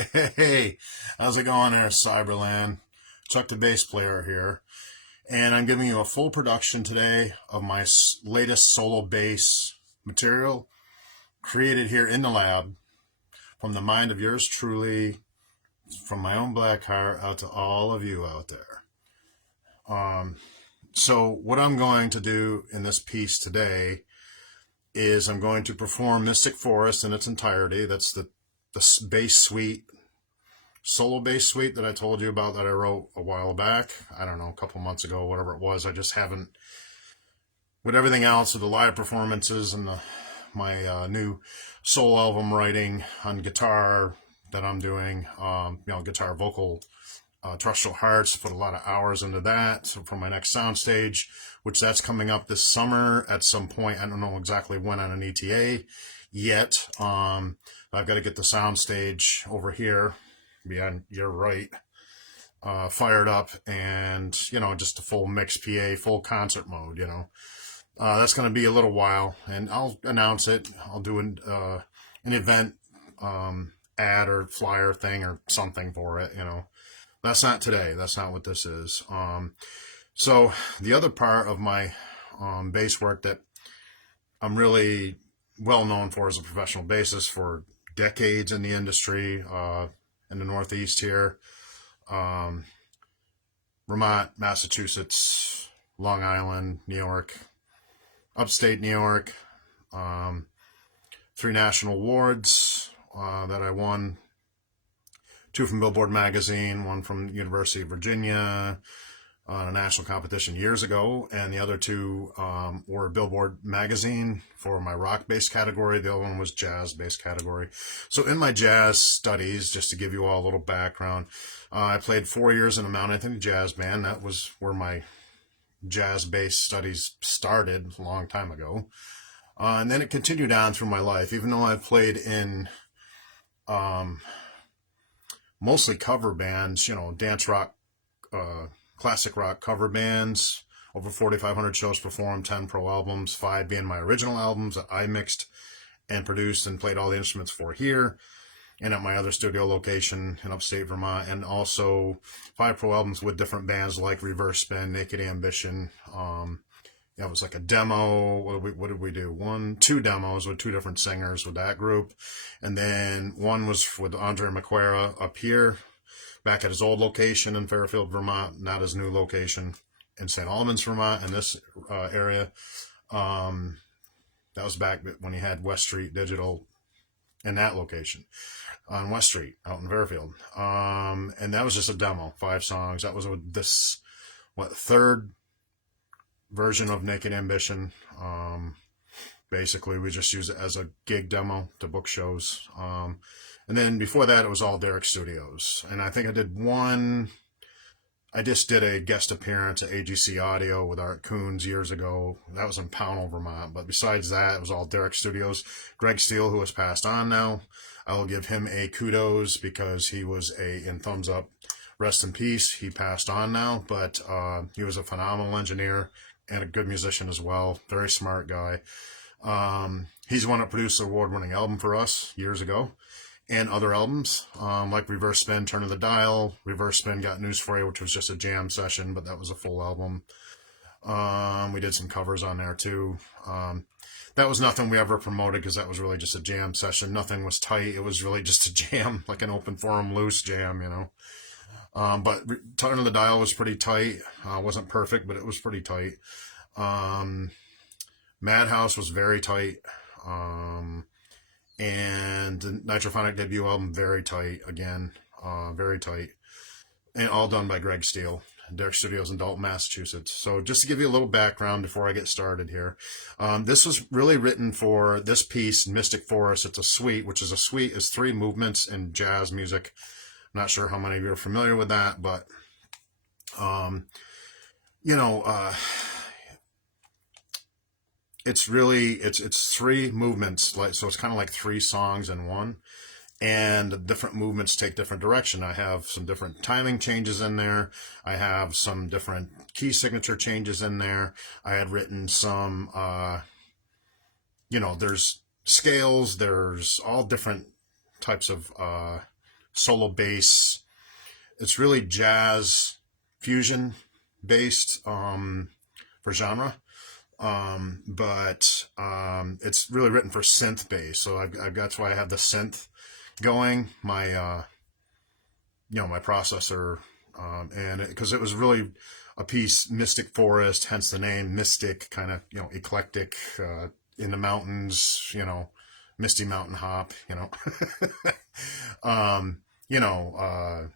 Hey, how's it going there, Cyberland? Chuck the bass player here, and I'm giving you a full production today of my latest solo bass material created here in the lab from the mind of yours truly, from my own black heart out to all of you out there. So what I'm going to do in this piece today is I'm going to perform Mystic Forest in its entirety. That's the bass suite, solo bass suite that I told you about that I wrote a while back. I don't know, a couple months ago, whatever it was. I just haven't, with everything else, with the live performances and my new soul album writing on guitar that I'm doing, guitar vocal, Terrestrial Hearts, put a lot of hours into that. So for my next soundstage, which that's coming up this summer at some point. I don't know exactly when on an ETA yet. I've got to get the soundstage over here behind your right fired up, and just a full mix PA, full concert mode. That's going to be a little while, and I'll announce it. I'll do an event ad or flyer thing or something for it. That's not today. That's not what this is. So the other part of my bass work that I'm really well known for as a professional bassist for decades in the industry, in the Northeast here, Vermont, Massachusetts, Long Island, New York, upstate New York, 3 national awards that I won. 2 from Billboard magazine, 1 from University of Virginia on a national competition years ago, and the other 2 were Billboard magazine for my rock bass category. The other one was jazz bass category. So in my jazz studies, just to give you all a little background, I played 4 years in a Mount Anthony jazz band. That was where my jazz bass studies started a long time ago. And then it continued on through my life, even though I played in mostly cover bands, dance rock, classic rock cover bands, over 4,500 shows performed, 10 pro albums, 5 being my original albums that I mixed and produced and played all the instruments for here and at my other studio location in upstate Vermont, and also 5 pro albums with different bands like Reverse Spin, Naked Ambition. It was like a demo. What did we do? 2 demos with 2 different singers with that group. And then one was with Andre McQuarrie up here, back at his old location in Fairfield, Vermont, not his new location in St. Albans, Vermont, in this area. That was back when he had West Street Digital in that location on West Street out in Fairfield. And that was just a demo, 5 songs. That was this, 3rd version of Naked Ambition. Basically, we just use it as a gig demo to book shows. And then before that, it was all Derek Studios. And I think I just did a guest appearance at AGC Audio with Art Coons years ago. That was in Pownell, Vermont. But besides that, it was all Derek Studios. Greg Steele, who has passed on now, I will give him a kudos because he was in thumbs up. Rest in peace. He passed on now, but he was a phenomenal engineer and a good musician as well. Very smart guy. He's the one that produced the award-winning album for us years ago, and other albums like Reverse Spin, Turn of the Dial. Reverse Spin, Got News For You, which was just a jam session, but that was a full album. We did some covers on there too. That was nothing we ever promoted because that was really just a jam session. Nothing was tight. It was really just a jam, like an open forum, loose jam, But Turn of the Dial was pretty tight. Wasn't perfect, but it was pretty tight. Madhouse was very tight. And the Nitrophonic debut album, very tight again. Very tight. And all done by Greg Steele, Derek Studios in Dalton, Massachusetts. So just to give you a little background before I get started here. This was really written for this piece, Mystic Forest. It's a suite, which is 3 movements in jazz music. I'm not sure how many of you are familiar with that, but, it's really, it's 3 movements, so it's kind of like 3 songs in one, and the different movements take different direction. I have some different timing changes in there. I have some different key signature changes in there. I had written some, there's scales, there's all different types of, solo bass. It's really jazz fusion based for genre. But it's really written for synth bass. So that's why I have the synth going. My my processor, and because it was really a piece, Mystic Forest, hence the name Mystic, kind of eclectic, in the mountains, misty mountain hop, um, you know, uh,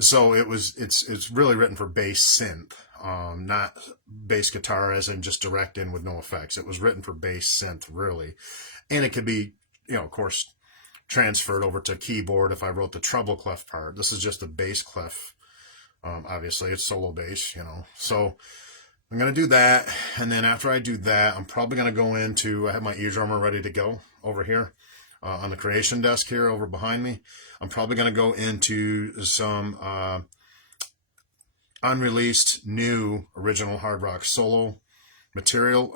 so it's really written for bass synth, not bass guitar as in just direct in with no effects. It was written for bass synth, really, and it could be, of course, transferred over to keyboard if I wrote the treble clef part. This is just a bass clef. Obviously, it's solo bass, So I'm going to do that, and then after I do that, I'm probably going to go into, I have my eardrummer ready to go over here on the creation desk here over behind me. I'm probably going to go into some unreleased, new, original hard rock solo material.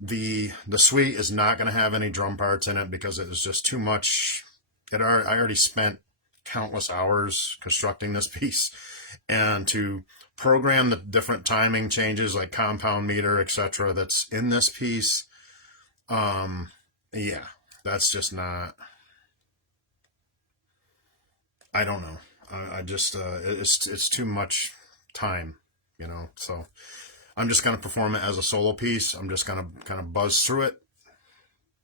The suite is not going to have any drum parts in it because it was just too much. I already spent countless hours constructing this piece, and to program the different timing changes like compound meter, etc., that's in this piece, yeah, that's just not, I don't know. I just it's too much time, so I'm just going to perform it as a solo piece. I'm just going to kind of buzz through it,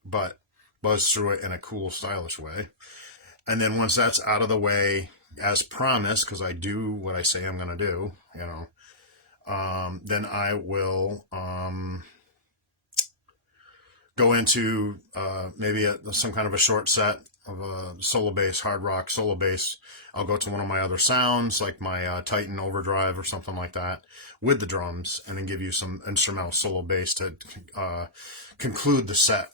but buzz through it in a cool, stylish way. And then once that's out of the way, as promised, because I do what I say I'm going to do, then I will go into maybe some kind of a short set of a solo bass, hard rock solo bass. I'll go to one of my other sounds, like my Titan Overdrive or something like that, with the drums, and then give you some instrumental solo bass to conclude the set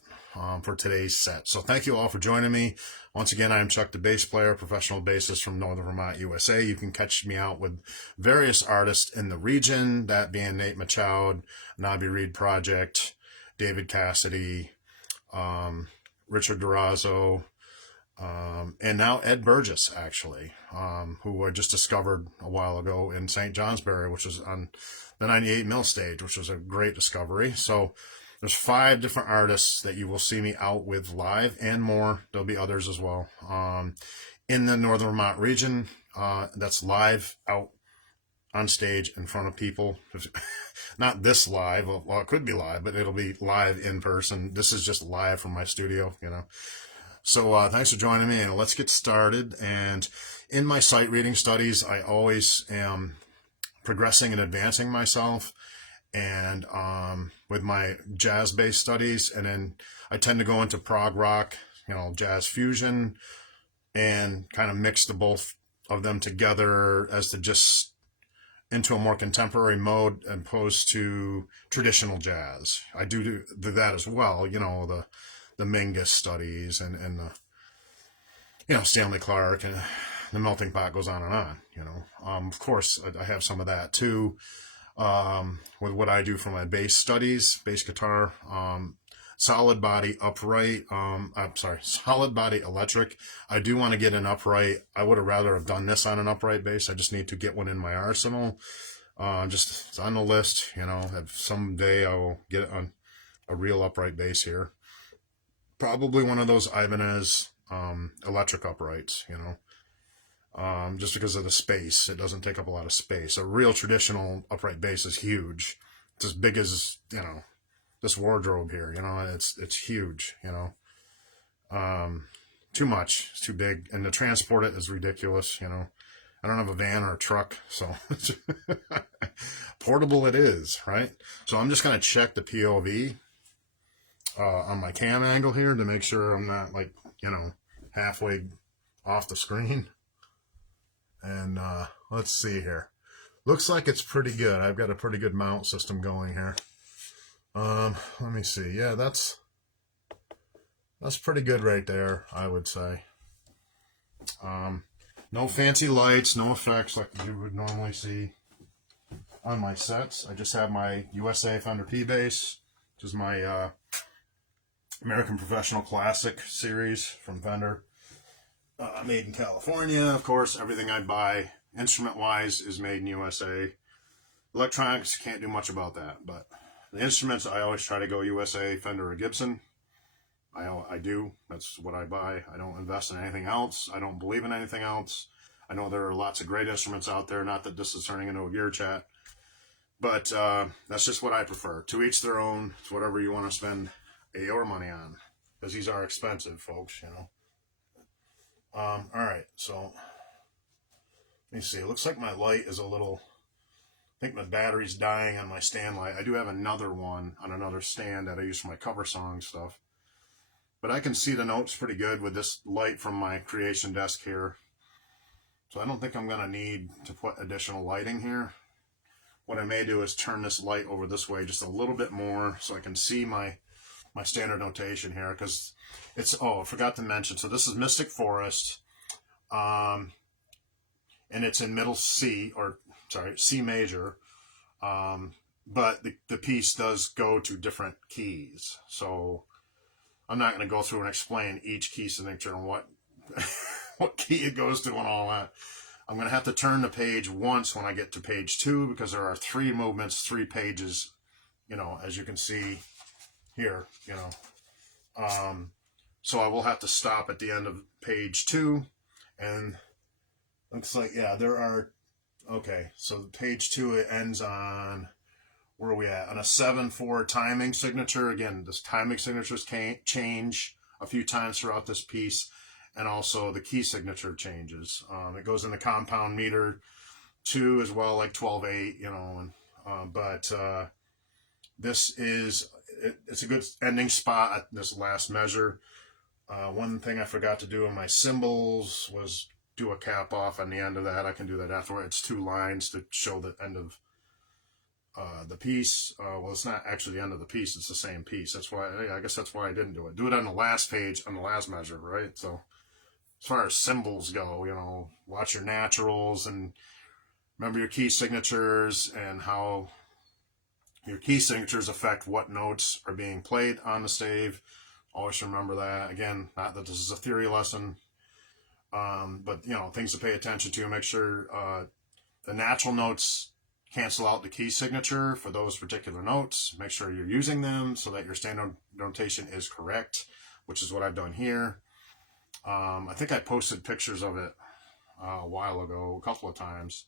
for today's set. So thank you all for joining me. Once again, I am Chuck, the bass player, professional bassist from Northern Vermont, USA. You can catch me out with various artists in the region, that being Nate Machoud, Nabi Reed Project, David Cassidy, Richard Durazo, and now Ed Burgess, actually, who I just discovered a while ago in St. Johnsbury, which is on the 98 Mill stage, which was a great discovery. So there's 5 different artists that you will see me out with live, and more. There'll be others as well. In the Northern Vermont region, that's live out on stage in front of people. Not this live, well, it could be live, but it'll be live in person. This is just live from my studio, So thanks for joining me, and let's get started. And in my sight reading studies, I always am progressing and advancing myself, and with my jazz-based studies, and then I tend to go into prog rock, jazz fusion, and kind of mix the both of them together as to just into a more contemporary mode opposed to traditional jazz. I do that as well, the Mingus studies and the Stanley Clarke, and the melting pot goes on and on. Of course, I have some of that too. With what I do for my bass studies, bass guitar, solid body upright, solid body electric. I do want to get an upright. I would have rather have done this on an upright bass. I just need to get one in my arsenal. Just it's on the list, someday I will get on a real upright bass here. Probably one of those Ibanez electric uprights, just because of the space. It doesn't take up a lot of space. A real traditional upright bass is huge. It's as big as, this wardrobe here, it's huge, too much. It's too big. And to transport it is ridiculous, I don't have a van or a truck, so portable it is, right? So I'm just going to check the POV on my cam angle here to make sure I'm not halfway off the screen. And let's see here. Looks like it's pretty good. I've got a pretty good mount system going here. Let me see. Yeah, that's pretty good right there, I would say. No fancy lights, no effects like you would normally see on my sets. I just have my USA Fender P bass, which is my American Professional Classic series from Fender. made in California, of course. Everything I buy, instrument-wise, is made in USA. Electronics, can't do much about that, but the instruments, I always try to go USA, Fender, or Gibson. I do. That's what I buy. I don't invest in anything else. I don't believe in anything else. I know there are lots of great instruments out there, not that this is turning into a gear chat, but that's just what I prefer. To each their own. It's whatever you want to spend your money on, because these are expensive, folks, you know. All right, so let me see. It looks like my light is a little, I think my battery's dying on my stand light. I do have another one on another stand that I use for my cover song stuff. But I can see the notes pretty good with this light from my creation desk here. So I don't think I'm going to need to put additional lighting here. What I may do is turn this light over this way just a little bit more so I can see my standard notation here, because it's, oh, I forgot to mention, so this is Mystic Forest, and it's in middle C, or sorry, C major, but the piece does go to different keys. So I'm not going to go through and explain each key signature and what what key it goes to and all that. I'm going to have to turn the page once when I get to page 2, because there are 3 movements, 3 pages, you know, as you can see here, you know. So I will have to stop at the end of page 2, and looks like, yeah, there are, okay, so page 2, it ends on, where are we at? On a 7/4 timing signature. Again, this timing signatures can change a few times throughout this piece, and also the key signature changes. It goes in the compound meter 2 as well, like 12/8, you know. And, but this is, it's a good ending spot at this last measure. One thing I forgot to do in my cymbals was do a cap off on the end of that. I can do that afterward. It's 2 lines to show the end of the piece. Well, it's not actually the end of the piece, it's the same piece. That's why, I guess that's why I didn't do it. Do it on the last page, on the last measure, right? So as far as symbols go, you know, watch your naturals and remember your key signatures and how your key signatures affect what notes are being played on the stave. Always remember that. Again, not that this is a theory lesson, but, you know, things to pay attention to. Make sure the natural notes cancel out the key signature for those particular notes. Make sure you're using them so that your standard notation is correct, which is what I've done here. I think I posted pictures of it a while ago, a couple of times.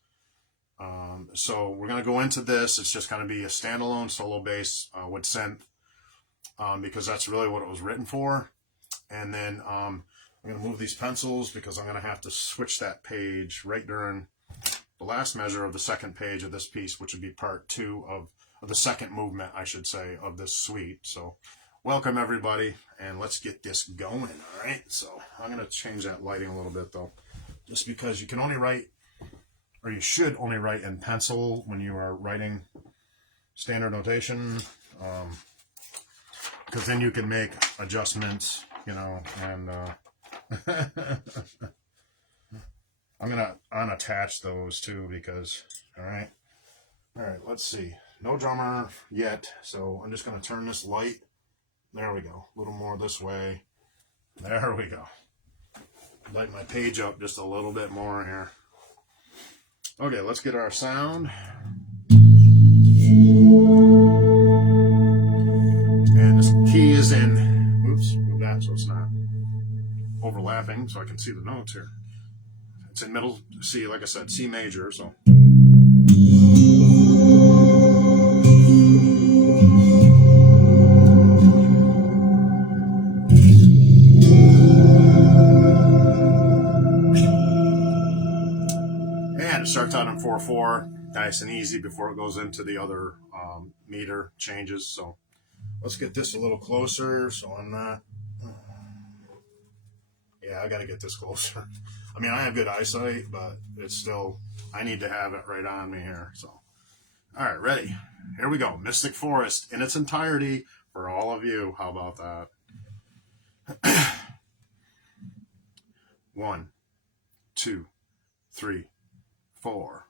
So we're going to go into this. It's just going to be a standalone solo bass with synth, because that's really what it was written for. And then I'm going to move these pencils because I'm going to have to switch that page right during the last measure of the second page of this piece, which would be part 2 of the second movement, I should say, of this suite. So welcome everybody, and let's get this going. All right, so I'm going to change that lighting a little bit though, just because you can only write, or you should only write in pencil when you are writing standard notation, because then you can make adjustments, you know. And I'm going to unattach those too, because, all right, let's see. No drummer yet, so I'm just going to turn this light. There we go. A little more this way. There we go. Light my page up just a little bit more here. Okay, let's get our sound. And this key is in, oops, move that so it's not overlapping, so I can see the notes here. It's in middle C, like I said, C major, so. And it starts out in 4/4, nice and easy before it goes into the other meter changes. So let's get this a little closer so I'm not, yeah, I got to get this closer. I mean, I have good eyesight, but it's still, I need to have it right on me here. So, all right, ready? Here we go. Mystic Forest in its entirety for all of you. How about that? 1, 2, 3, 4.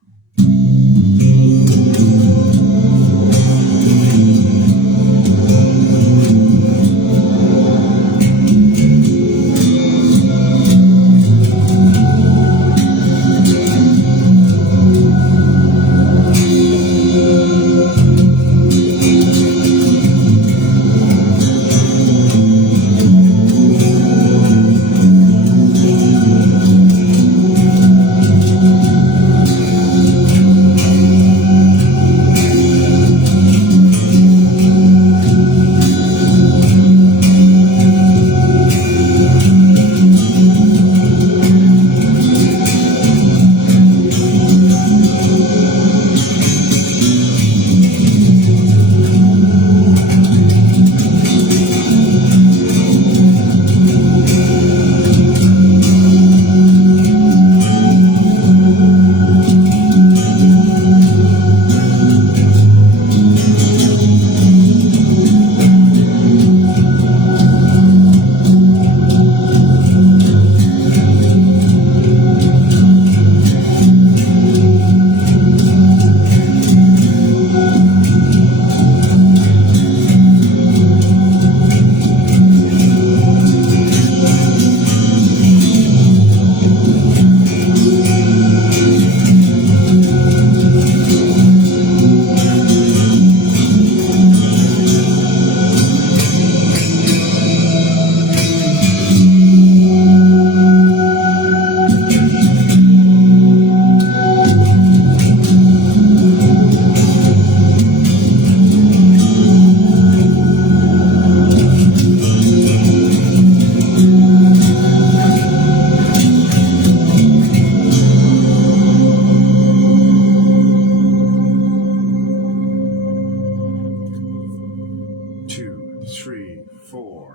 4.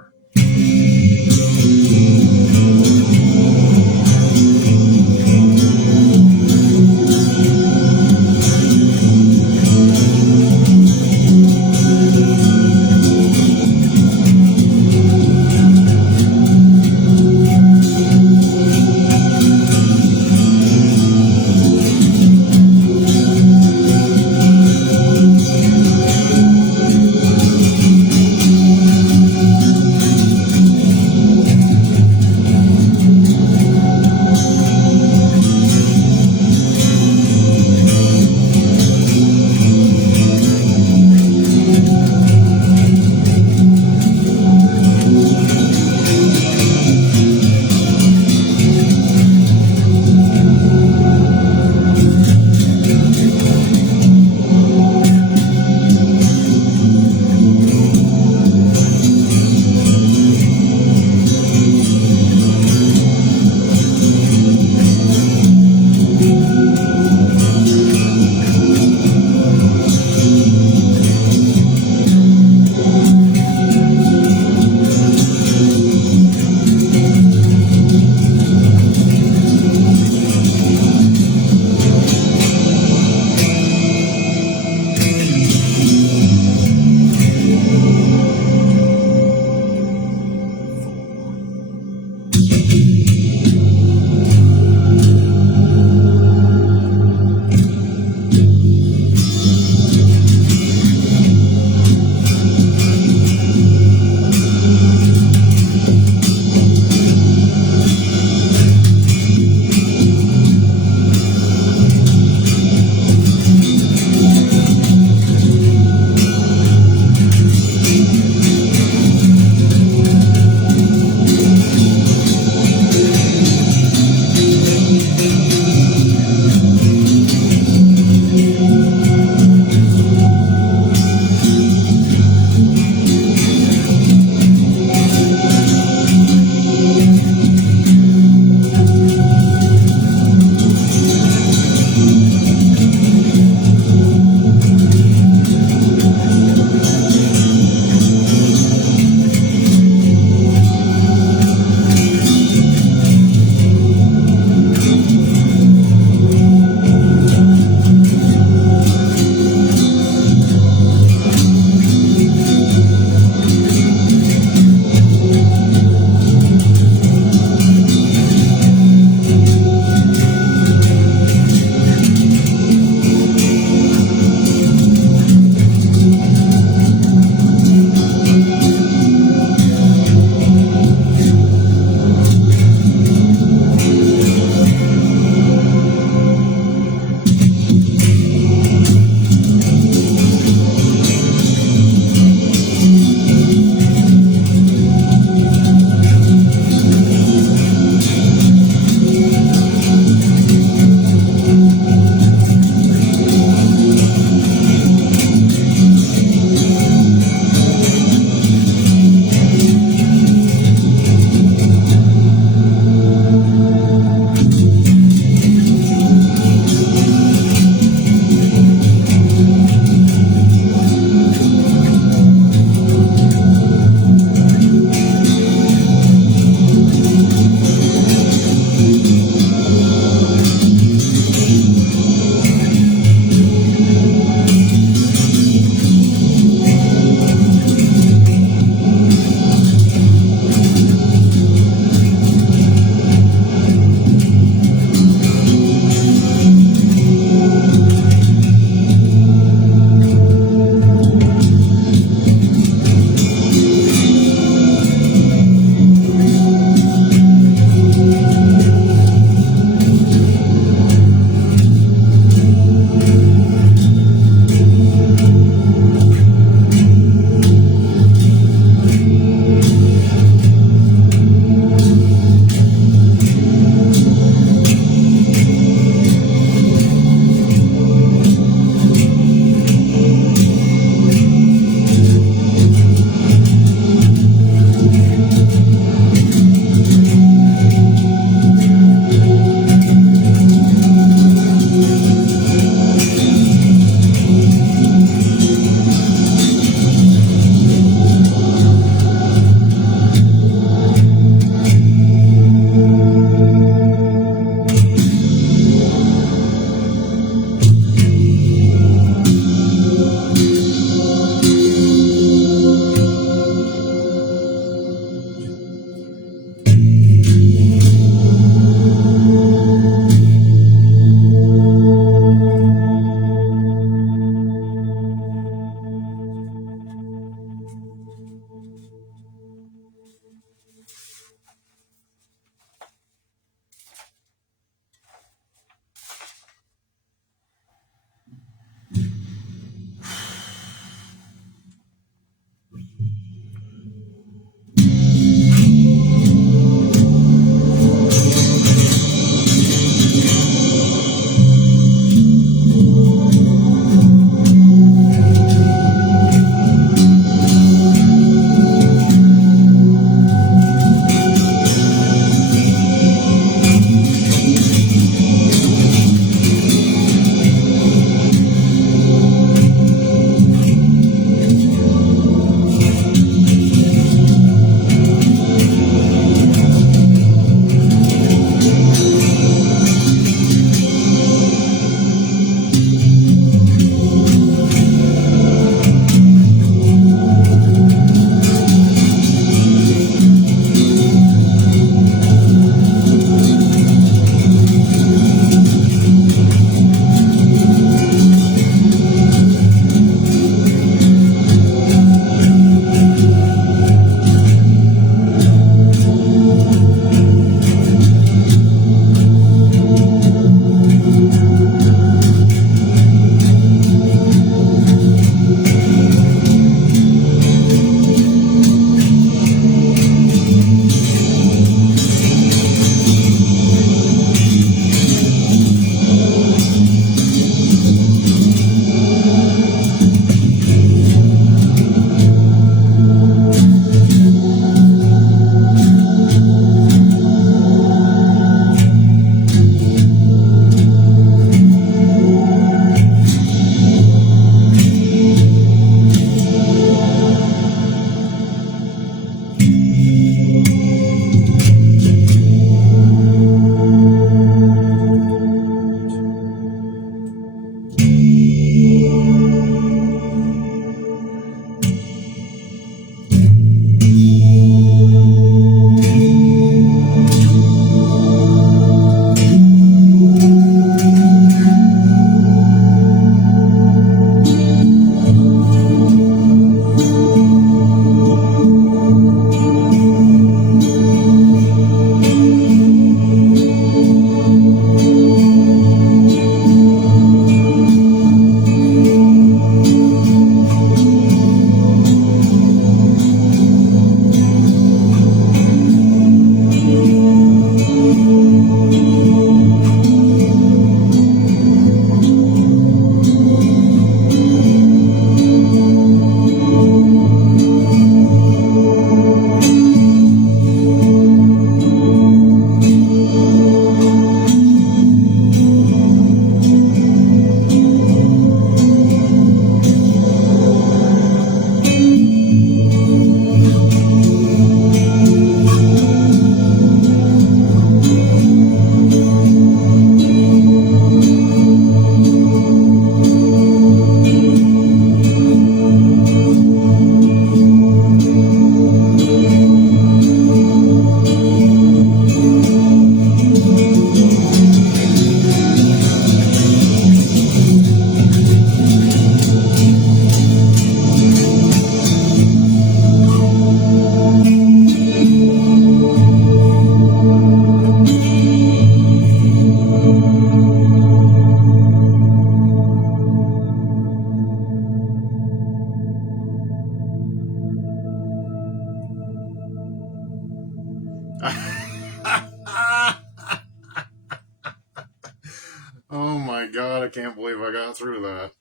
Oh my God, I can't believe I got through that.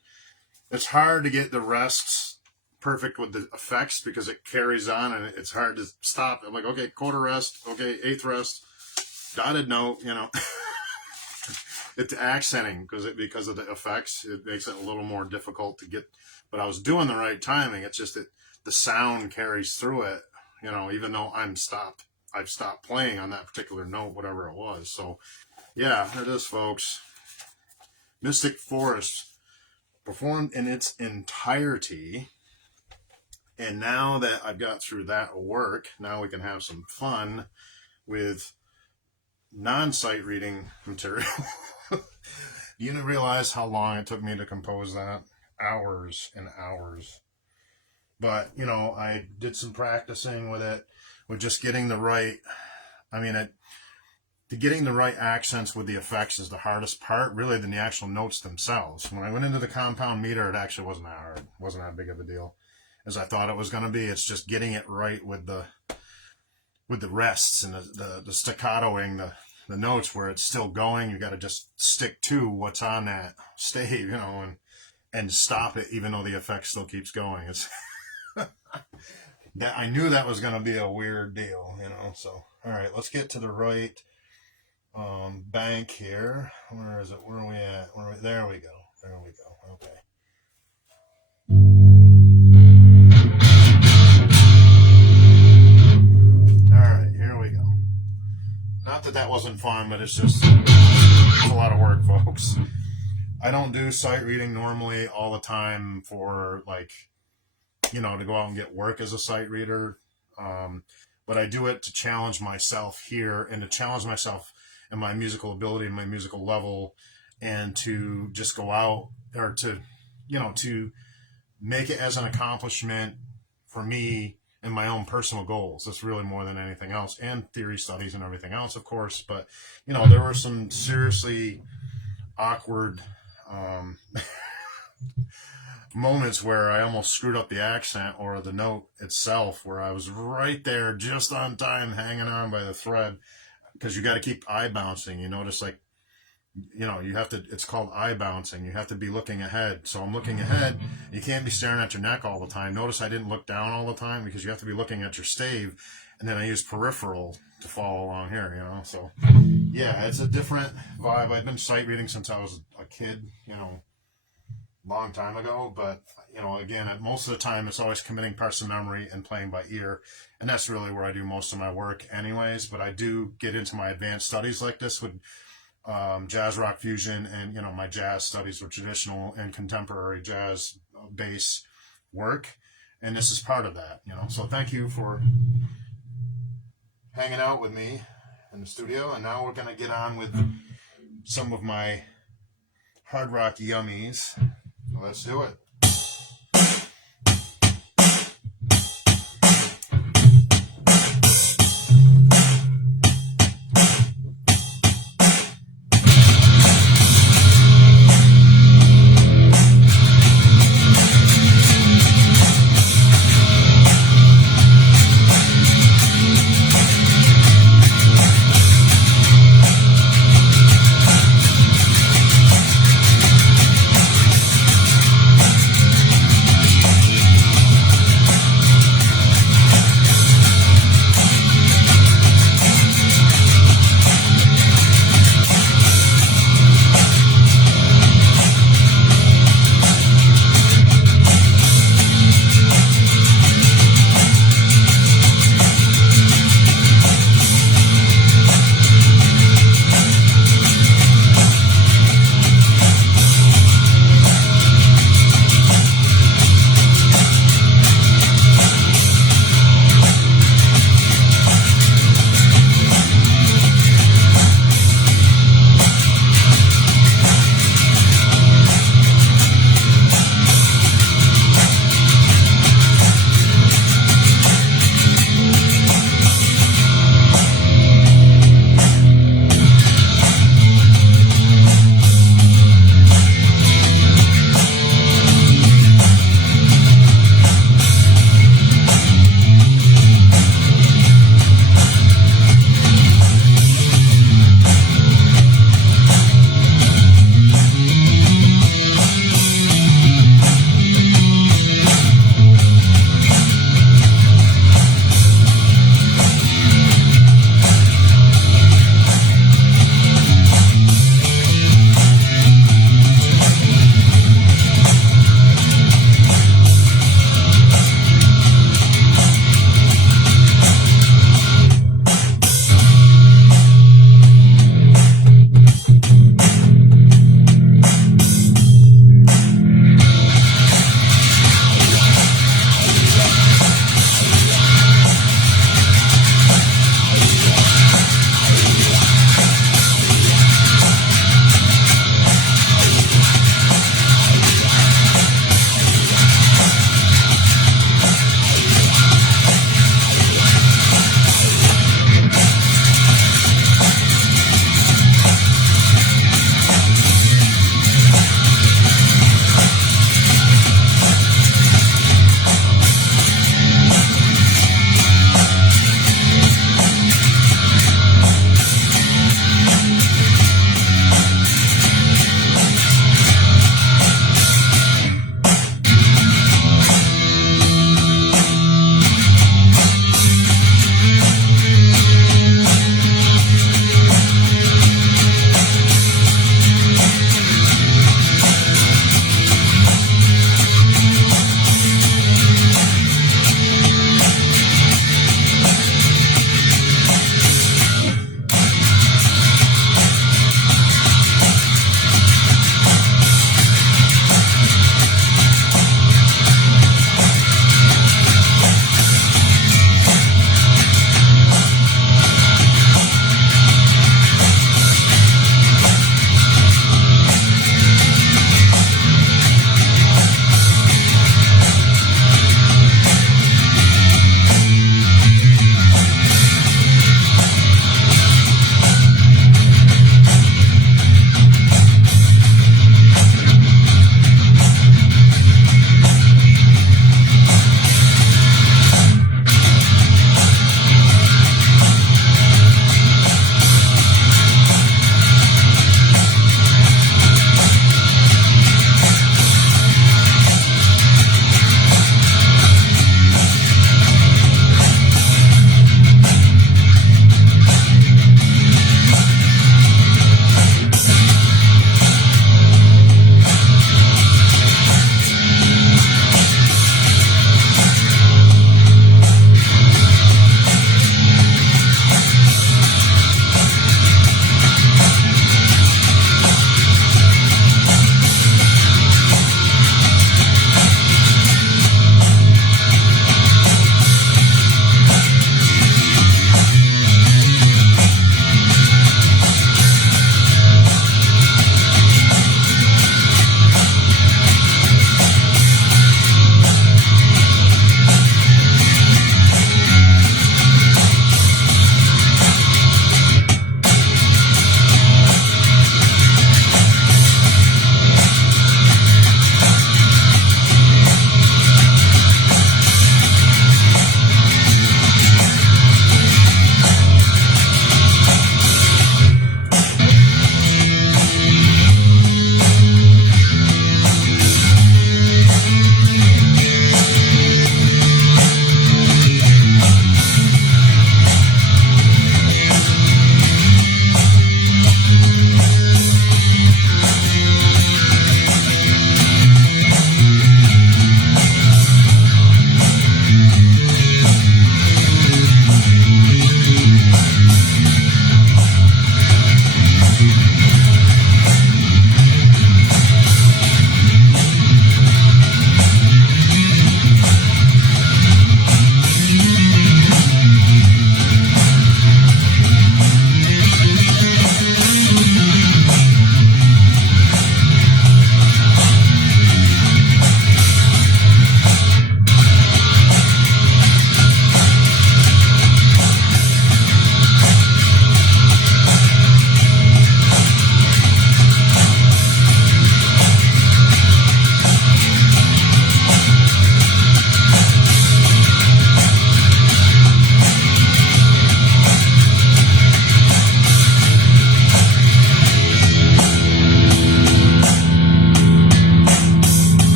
It's hard to get the rests perfect with the effects because it carries on and it's hard to stop. I'm like, okay, quarter rest, okay, eighth rest, dotted note, you know. It's accenting because of the effects. It makes it a little more difficult to get, but I was doing the right timing. It's just that the sound carries through it, you know, even though I've stopped playing on that particular note, whatever it was. So yeah, it is, folks. Mystic Forest performed in its entirety. And now that I've got through that work, now we can have some fun with non-sight reading material. You didn't realize how long it took me to compose that. Hours and hours. But, you know, I did some practicing with it, with just getting the right, getting the right accents with the effects is the hardest part, really, than the actual notes themselves. When I went into the compound meter, it actually wasn't that hard. It wasn't that big of a deal as I thought it was going to be. It's just getting it right with the rests and the staccatoing the notes where it's still going. You got to just stick to what's on that stave, you know, and stop it even though the effect still keeps going. It's that I knew that was going to be a weird deal, you know. So all right, let's get to the right bank here. Where is it? Where are we at? There we go. There we go. Okay. Not that that wasn't fun, but it's a lot of work, folks. I don't do sight reading normally all the time for, like, you know, to go out and get work as a sight reader. But I do it to challenge myself here and to challenge myself in my musical ability and my musical level, and to just go out, or to, you know, to make it as an accomplishment for me and my own personal goals. That's really more than anything else, and theory studies and everything else, of course. But, you know, there were some seriously awkward moments where I almost screwed up the accent or the note itself, where I was right there just on time, hanging on by the thread, because you got to keep eye bouncing. You notice, like, you know, you have to, it's called eye bouncing. You have to be looking ahead. So I'm looking ahead. You can't be staring at your neck all the time. Notice I didn't look down all the time, because you have to be looking at your stave. And then I use peripheral to follow along here, you know. So yeah, it's a different vibe. I've been sight reading since I was a kid, you know, long time ago. But, you know, again, most of the time it's always committing parts of memory and playing by ear. And that's really where I do most of my work anyways. But I do get into my advanced studies like this with jazz rock fusion, and, you know, my jazz studies with traditional and contemporary jazz bass work, and this is part of that, you know. So thank you for hanging out with me in the studio, and now we're going to get on with some of my hard rock yummies. Let's do it.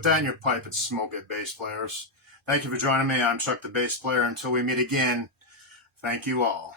put that in your pipe and smoke it, bass players. Thank you for joining me. I'm Chuck the Bass Player. Until we meet again, thank you all.